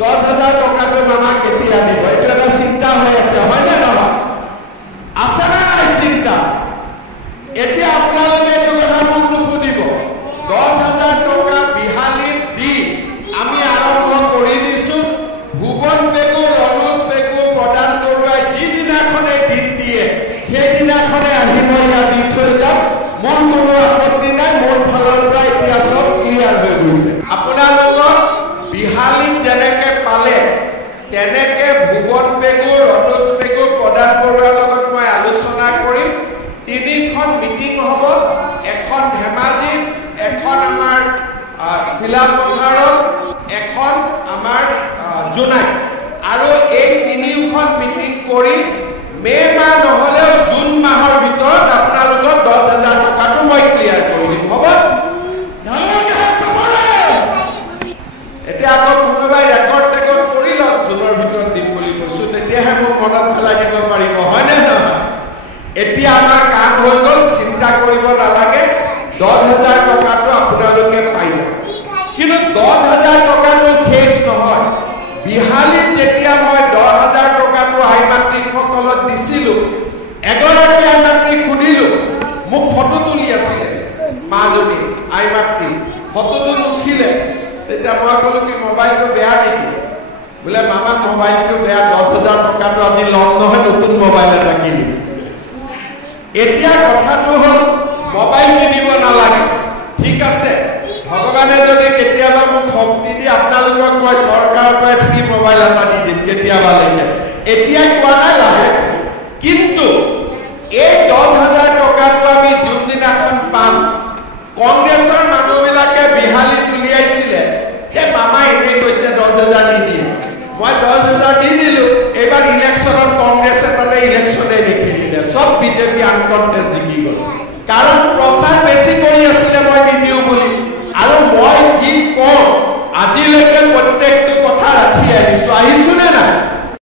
10,000 টকাটো মামা কেতিয়া দিব এইটো এটা চিন্তা হৈ আছে হয়নে নহয় আছে না নাই চিন্তা এতিয়া আপোনালোকে এইটো কথা মোক নুসুধিব 10,000 টকা বিহালীত দি আমি আৰম্ভ কৰি দিছো ভুৱন পেগু ৰমেশ পেগু প্ৰদান কৰোৱাই যিদিনাখনে দিন দিয়ে সেইদিনাখনে আহিব ইয়াত দি থৈ যাম মোৰ কোনো আপত্তি নাই মোৰ ফালৰ পৰা এতিয়া সব ক্লিয়াৰ হৈ গৈছে আপোনালোকক বিহালীত যেনেকে পালে তেনেকে ভুৱন পেগু ৰমেশ পেগু প্ৰদান কৰোৱাৰ লগত মই আলোচনা কৰিম তিনিখন মিটিং হ'ব এখন ধেমাজিত এখন আমাৰ শিলাপথাৰত এখন আমাৰ জোনাই আৰু এই তিনিখন মিটিং কৰি মে মাহ নহলেও জুন মাহৰ ভিতৰত আপোনালোকক 10,000 টকাটো মই ক্লিয়াৰ কৰি দিম হ'ব এতিয়া আকৌ কোনোবাই ৰেকৰ্ড কৰি লওক জুনৰ ভিতৰত দিম বুলি কৈছো তেতিয়াহে মোক মনত পেলাই দিব পাৰিব হয়নে নহয় এতিয়া আমাৰ কাম হৈ গ'ল চিন্তা কৰিব নালাগে 10,000 টকাটো আপোনালোকে পাই যাব কিন্তু 10,000 টকাটো শেষ নহয় বিহালীত যেতিয়া মই 10,000 টকাটো আইমাতৃসকলক দিছিলো এগৰাকী আইমাতৃক সুধিলো মোক ফটো তুলি আছিলে মাজনী আইমাতৃ ফটোটো নুঠিলে তেতিয়া মই ক'লো কি মোবাইলটো বেয়া নেকি বোলে মামা মোবাইলটো বেয়া 10,000 টকাটো আজি লম নহয় নতুন মোবাইল এটা কিনিম এতিয়া কথাটো হ'ল মোবাইল কিনিব নালাগে ঠিক আছে ভগৱানে যদি কেতিয়াবা মোক শক্তি দি আপোনালোকক মই চৰকাৰৰ পৰা ফ্ৰী মোবাইল এটা দি দিম কেতিয়াবা লৈকে এতিয়া কোৱা নাই লাহে কিন্তু এই 10,000 টকাটো আমি যোনদিনাখন পাম কংগ্ৰেছৰ মানুহবিলাকে বিহালীত উলিয়াইছিলে যে মামা এনেই কৈছে 10,000 নিদিয়ে মই 10,000 দি দিলো এইবাৰ ইলেকশ্যনত কংগ্ৰেছে তাতে ইলেকশ্যনে নেখেলিলে সব বিজেপি আনকণ্টেষ্ট